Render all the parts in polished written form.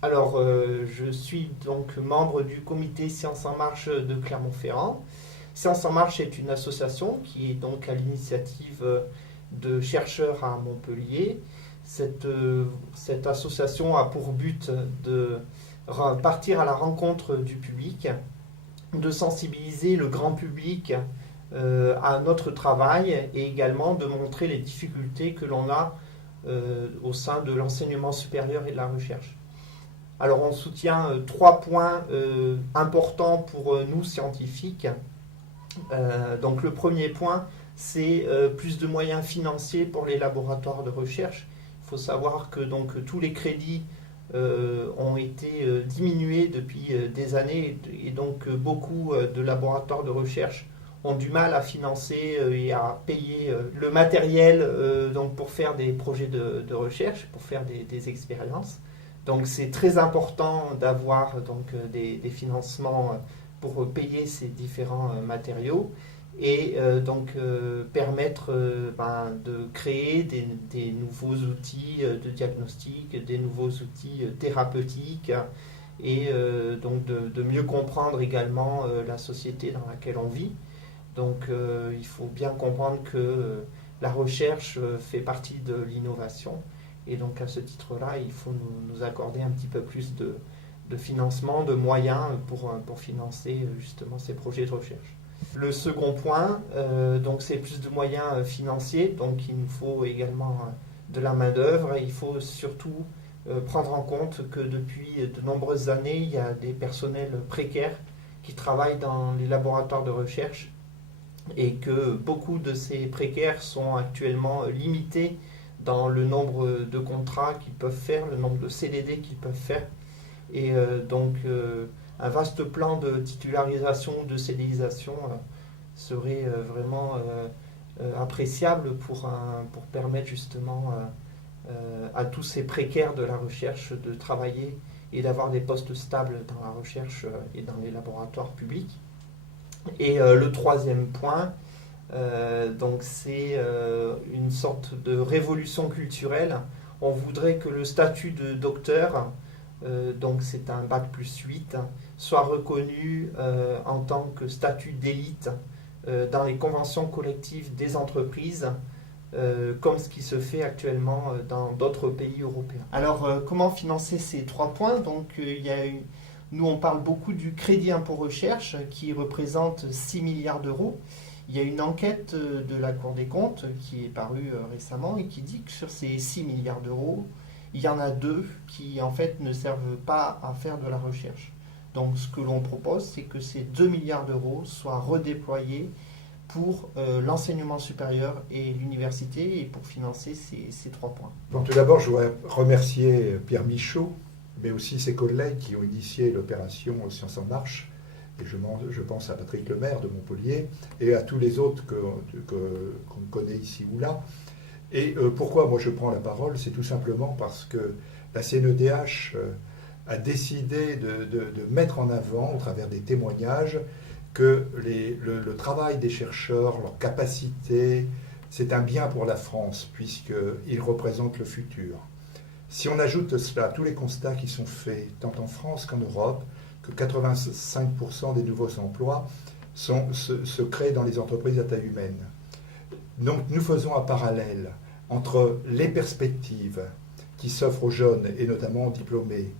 Alors, je suis donc membre du comité Sciences en Marche de Clermont-Ferrand. Sciences en Marche est une association qui est donc à l'initiative de chercheurs à Montpellier. Cette association a pour but de partir à la rencontre du public, de sensibiliser le grand public à notre travail et également de montrer les difficultés que l'on a au sein de l'enseignement supérieur et de la recherche. Alors on soutient trois points importants pour nous scientifiques. Donc le premier point, c'est plus de moyens financiers pour les laboratoires de recherche. Il faut savoir que donc, tous les crédits ont été diminués depuis des années et donc beaucoup de laboratoires de recherche ont du mal à financer et à payer le matériel donc pour faire des projets de recherche, pour faire des expériences. Donc c'est très important d'avoir donc des financements pour payer ces différents matériaux et permettre de créer des nouveaux outils de diagnostic, des nouveaux outils thérapeutiques et donc de mieux comprendre également la société dans laquelle on vit. Donc il faut bien comprendre que la recherche fait partie de l'innovation et donc à ce titre-là, il faut nous accorder un petit peu plus de financement, de moyens pour financer justement ces projets de recherche. Le second point, donc c'est plus de moyens financiers, donc il nous faut également de la main-d'œuvre et il faut surtout prendre en compte que depuis de nombreuses années, il y a des personnels précaires qui travaillent dans les laboratoires de recherche et que beaucoup de ces précaires sont actuellement limités dans le nombre de contrats qu'ils peuvent faire, le nombre de CDD qu'ils peuvent faire. Et un vaste plan de titularisation, de CDIsation serait vraiment appréciable pour permettre justement à tous ces précaires de la recherche de travailler et d'avoir des postes stables dans la recherche et dans les laboratoires publics. Et le troisième point, donc c'est une sorte de révolution culturelle. On voudrait que le statut de docteur, donc c'est un bac plus 8, soit reconnu en tant que statut d'élite dans les conventions collectives des entreprises, comme ce qui se fait actuellement dans d'autres pays européens. Alors, comment financer ces trois points? Donc, nous, on parle beaucoup du crédit impôt recherche qui représente 6 milliards d'euros. Il y a une enquête de la Cour des comptes qui est parue récemment et qui dit que sur ces 6 milliards d'euros, il y en a deux qui en fait ne servent pas à faire de la recherche. Donc ce que l'on propose, c'est que ces 2 milliards d'euros soient redéployés pour l'enseignement supérieur et l'université et pour financer ces trois points. Bon, tout d'abord, je voudrais remercier Pierre Michaud, mais aussi ses collègues qui ont initié l'opération Sciences en Marche. Et je pense à Patrick Lemaire de Montpellier et à tous les autres qu'on connaît ici ou là. Et pourquoi moi je prends la parole? C'est tout simplement parce que la CNEDH a décidé de mettre en avant, au travers des témoignages, que le travail des chercheurs, leur capacité, c'est un bien pour la France, puisqu'ils représentent le futur. Si on ajoute à cela tous les constats qui sont faits, tant en France qu'en Europe, que 85% des nouveaux emplois se créent dans les entreprises à taille humaine. Donc nous faisons un parallèle entre les perspectives qui s'offrent aux jeunes, et notamment aux diplômés,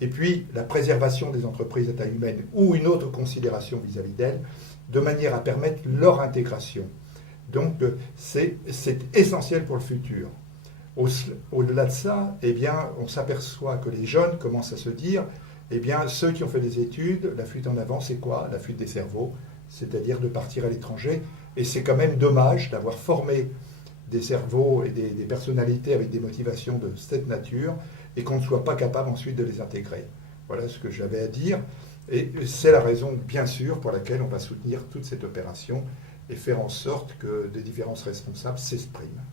et puis la préservation des entreprises à taille humaine ou une autre considération vis-à-vis d'elles, de manière à permettre leur intégration. Donc c'est essentiel pour le futur. Au-delà de ça, eh bien, on s'aperçoit que les jeunes commencent à se dire, eh bien, ceux qui ont fait des études, la fuite en avant, c'est quoi? La fuite des cerveaux, c'est-à-dire de partir à l'étranger. Et c'est quand même dommage d'avoir formé des cerveaux et des personnalités avec des motivations de cette nature et qu'on ne soit pas capable ensuite de les intégrer. Voilà ce que j'avais à dire. Et c'est la raison, bien sûr, pour laquelle on va soutenir toute cette opération et faire en sorte que des différences responsables s'expriment.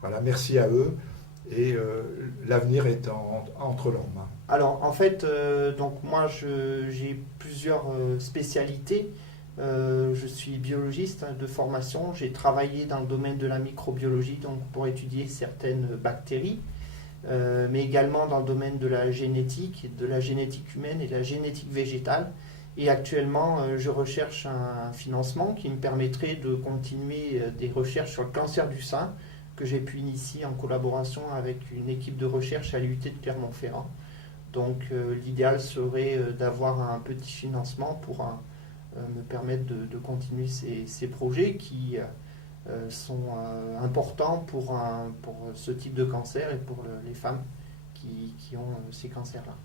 Voilà, merci à eux et l'avenir est entre leurs mains. Alors en fait, donc moi j'ai plusieurs spécialités. Je suis biologiste de formation. J'ai travaillé dans le domaine de la microbiologie donc pour étudier certaines bactéries. mais également dans le domaine de la génétique humaine et de la génétique végétale. Et actuellement, je recherche un financement qui me permettrait de continuer des recherches sur le cancer du sein que j'ai pu initier en collaboration avec une équipe de recherche à l'IUT de Clermont-Ferrand. Donc l'idéal serait d'avoir un petit financement pour me permettre de continuer ces projets qui sont importants pour ce type de cancer et pour les femmes qui ont ces cancers-là.